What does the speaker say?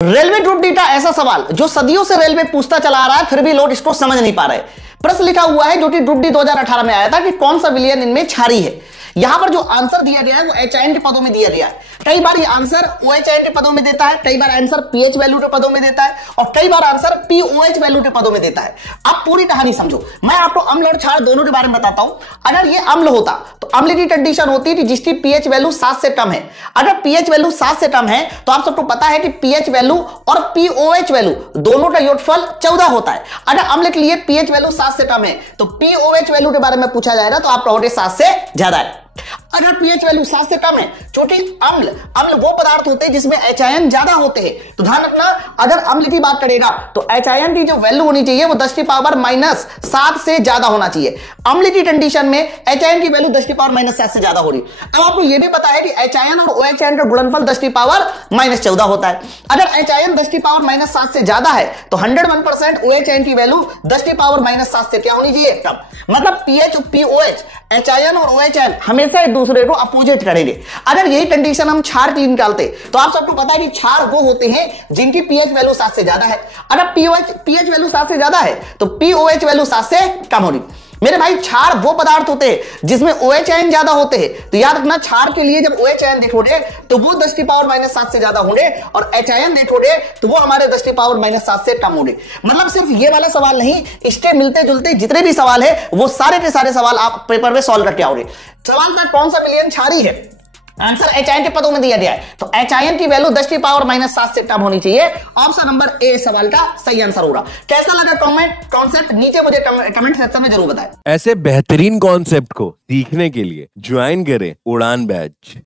Railway group D का ऐसा सवाल जो सदियों से रेलवे पूछता चला आ रहा है, फिर भी लोग इसको समझ नहीं पा रहे। प्रश्न लिखा हुआ है जो कि ग्रुप डी 2018 में आया था कि कौन सा विलयन इनमें क्षारीय है। यहां पर जो आंसर दिया गया है वो HIN के पदों में दिया गया है। कई बार ये आंसर OHIN के पदों में देता है, कई बार आंसर pH वैल्यू के पदों में देता है और कई बार आंसर POH वैल्यू के पदों में देता है। आप पूरी कहानी समझो। मैं आपको अम्ल और क्षार दोनों के बारे में बताता हूं। अगर ये अम्ल होता तो अम्ल की कंडीशन होती है कि जिसकी pH वैल्यू 7 से कम है। अगर pH वैल्यू 7 से कम है तो आप सबको पता है कि pH वैल्यू और POH वैल्यू दोनों का योगफल 14 होता है। अगर अम्ल के लिए pH वैल्यू 7 से कम है तो POH वैल्यू के बारे में पूछा जाएगा तो आप कहोगे 7 से ज्यादा है। अगर pH वैल्यू 7 से कम है, क्योंकि अम्ल वो पदार्थ होते हैं जिसमें HIN ज्यादा होते हैं। तो ध्यान रखना, अगर अम्ल की बात करेगा तो HIN की जो वैल्यू होनी चाहिए वो 10⁻⁻7 से ज्यादा होना चाहिए। अम्ल की कंडीशन में HIN की वैल्यू 10⁻⁻7 से ज्यादा हो रही। अब आपको यह भी पता है कि HIN और OHIN का गुणनफल 10⁻⁻14 होता है। अगर HIN 10⁻⁻7 से ज्यादा है तो 101% OHIN की वैल्यू 10⁻⁻7 से क्या होनी चाहिए, कम। मतलब pH और POH, HIN और OHN हमेशा एक दूसरे को अपोजिट करेंगे। अगर यही कंडीशन हम क्षार की निकालते तो आप सबको पता है कि क्षार वो होते हैं जिनकी pH वैल्यू 7 से ज्यादा है। अगर pH वैल्यू 7 से ज्यादा है तो POH वैल्यू 7 से कम होगी। मेरे भाई, क्षार वो पदार्थ होते हैं जिसमें OHN ज्यादा होते हैं। तो याद रखना, क्षार के लिए जब OHN देखोगे तो वो 10⁻⁻7 से ज्यादा होंगे और HIN देखोगे तो वो हमारे 10⁻⁻7 से कम होंगे। मतलब सिर्फ ये वाला सवाल नहीं, इसके मिलते जुलते जितने भी सवाल है वो सारे के सारे सवाल आप पेपर में सॉल्व करके आओगे। सवाल था कौन सा विलयन क्षारीय है, आंसर HIN के पदों में दिया गया है। तो HIN की वैल्यू 10⁻⁻7 से कम होनी चाहिए। ऑप्शन नंबर ए सवाल का सही आंसर होगा। कैसा लगा कॉन्सेप्ट नीचे मुझे कमेंट सेक्शन में जरूर बताएं। ऐसे बेहतरीन कॉन्सेप्ट को सीखने के लिए ज्वाइन करें उड़ान बैच।